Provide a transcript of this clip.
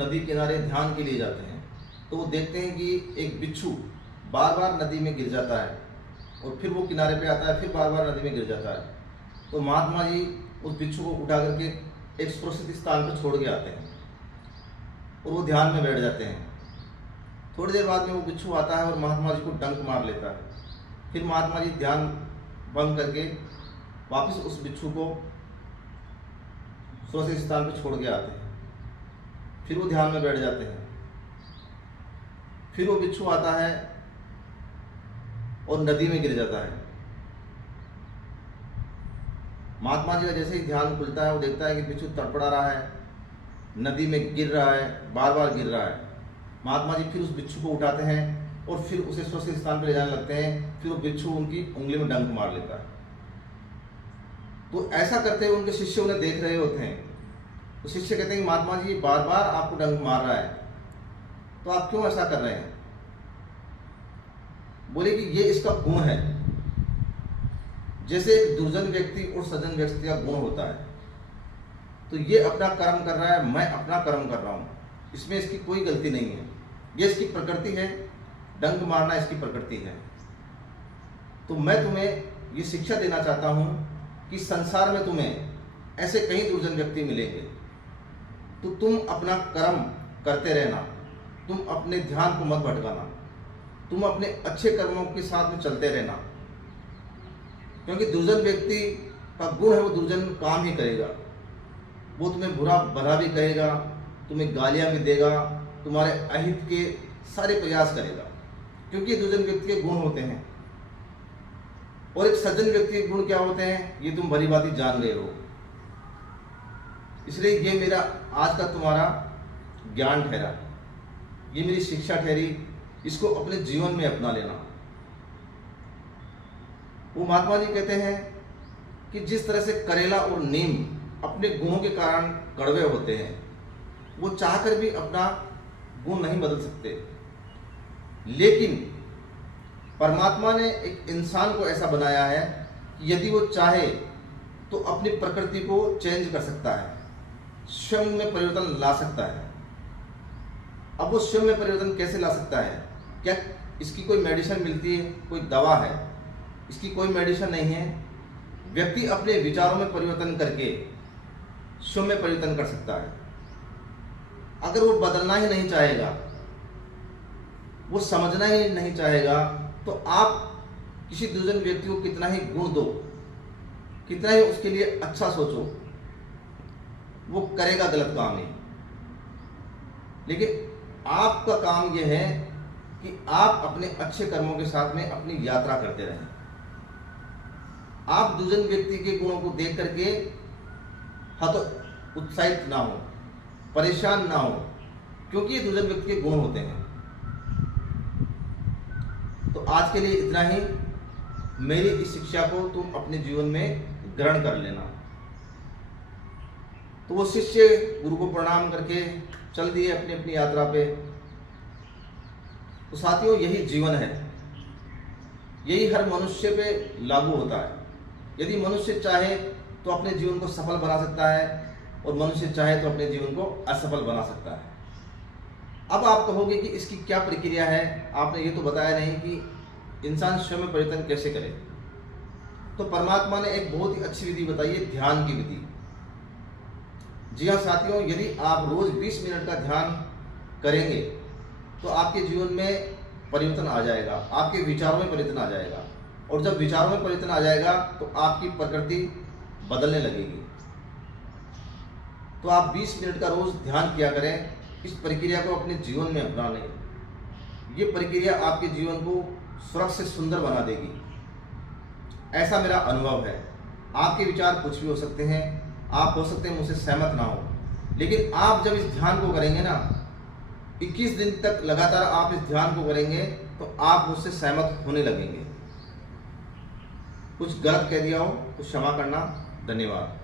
नदी किनारे ध्यान के लिए जाते हैं तो वो देखते हैं कि एक बिच्छू बार बार नदी में गिर जाता है और फिर वो किनारे पे आता है, फिर बार बार नदी में गिर जाता है। तो महात्मा जी उस बिच्छू को उठा करके एक सुरक्षित स्थान पर छोड़ के आते हैं और वो ध्यान में बैठ जाते हैं। थोड़ी देर बाद में वो बिच्छू आता है और महात्मा जी को डंक मार लेता है। फिर महात्मा जी ध्यान भंग करके वापस उस बिच्छू को सुरक्षित स्थान पर छोड़ के आते हैं। फिर वो ध्यान में बैठ जाते हैं। फिर वो बिच्छू आता है और नदी में गिर जाता है। महात्मा जी का जैसे ही ध्यान खुलता है वो देखता है कि बिच्छू तड़पड़ा रहा है, नदी में गिर रहा है, बार बार गिर रहा है। महात्मा जी फिर उस बिच्छू को उठाते हैं और फिर उसे सुरक्षित स्थान पर ले जाने लगते हैं। फिर वो बिच्छू उनकी उंगली में डंक मार लेता है। तो ऐसा करते हुए उनके शिष्य उन्हें देख रहे होते हैं। तो शिष्य कहते हैं कि महात्मा जी बार बार आपको डंक मार रहा है, तो आप क्यों ऐसा कर रहे हैं? बोले कि ये इसका गुण है। जैसे एक दुर्जन व्यक्ति और सज्जन व्यक्ति का गुण होता है, तो ये अपना कर्म कर रहा है, मैं अपना कर्म कर रहा हूं, इसमें इसकी कोई गलती नहीं है, ये इसकी प्रकृति है, डंक मारना इसकी प्रकृति है। तो मैं तुम्हें ये शिक्षा देना चाहता हूं कि संसार में तुम्हें ऐसे कई दुर्जन व्यक्ति मिलेंगे, तो तुम अपना कर्म करते रहना, तुम अपने ध्यान को मत भटकाना, तुम अपने अच्छे कर्मों के साथ में चलते रहना। क्योंकि दुर्जन व्यक्ति का गुण है वो दुर्जन काम ही करेगा। वो तुम्हें बुरा भला भी कहेगा, तुम्हें गालियां भी देगा, तुम्हारे अहित के सारे प्रयास करेगा, क्योंकि दुर्जन व्यक्ति के गुण होते हैं। और एक सज्जन व्यक्ति के गुण क्या होते हैं ये तुम भली भांति जान गए हो। इसलिए ये मेरा आज का तुम्हारा ज्ञान ठहरा, ये मेरी शिक्षा ठहरी, इसको अपने जीवन में अपना लेना। वो महात्मा जी कहते हैं कि जिस तरह से करेला और नीम अपने गुणों के कारण कड़वे होते हैं, वो चाहकर भी अपना गुण नहीं बदल सकते, लेकिन परमात्मा ने एक इंसान को ऐसा बनाया है कि यदि वो चाहे तो अपनी प्रकृति को चेंज कर सकता है, स्वयं में परिवर्तन ला सकता है। अब वो स्वयं में परिवर्तन कैसे ला सकता है? क्या इसकी कोई मेडिसिन मिलती है? कोई दवा है? इसकी कोई मेडिसिन नहीं है। व्यक्ति अपने विचारों में परिवर्तन करके स्वयं में परिवर्तन कर सकता है। अगर वो बदलना ही नहीं चाहेगा, वो समझना ही नहीं चाहेगा, तो आप किसी दूसरे व्यक्ति को कितना ही गुण दो, कितना ही उसके लिए अच्छा सोचो, वो करेगा गलत काम ही। लेकिन आपका काम यह है कि आप अपने अच्छे कर्मों के साथ में अपनी यात्रा करते रहें। आप दूसरे व्यक्ति के गुणों को देख करके उत्साहित ना हो, परेशान ना हो, क्योंकि ये दूसरे व्यक्ति के गुण होते हैं। तो आज के लिए इतना ही। मेरी इस शिक्षा को तुम अपने जीवन में ग्रहण कर लेना। तो वो शिष्य गुरु को प्रणाम करके चल दिए अपनी अपनी यात्रा पे। तो साथियों, यही जीवन है, यही हर मनुष्य पे लागू होता है। यदि मनुष्य चाहे तो अपने जीवन को सफल बना सकता है और मनुष्य चाहे तो अपने जीवन को असफल बना सकता है। अब आप कहोगे कि इसकी क्या प्रक्रिया है? आपने ये तो बताया नहीं कि इंसान स्वयं में परिवर्तन कैसे करे। तो परमात्मा ने एक बहुत ही अच्छी विधि बताई है, ध्यान की विधि। जी हाँ साथियों, यदि आप रोज 20 मिनट का ध्यान करेंगे तो आपके जीवन में परिवर्तन आ जाएगा, आपके विचारों में परिवर्तन आ जाएगा। और जब विचारों में परिवर्तन आ जाएगा तो आपकी प्रकृति बदलने लगेगी। तो आप 20 मिनट का रोज ध्यान किया करें। इस प्रक्रिया को अपने जीवन में अपना लें। ये प्रक्रिया आपके जीवन को स्वर्ग से सुंदर बना देगी, ऐसा मेरा अनुभव है। आपके विचार कुछ भी हो सकते हैं, आप हो सकते हैं मुझसे सहमत ना हो, लेकिन आप जब इस ध्यान को करेंगे ना, 21 दिन तक लगातार आप इस ध्यान को करेंगे तो आप मुझसे सहमत होने लगेंगे। कुछ गलत कह दिया हो तो क्षमा करना। धन्यवाद।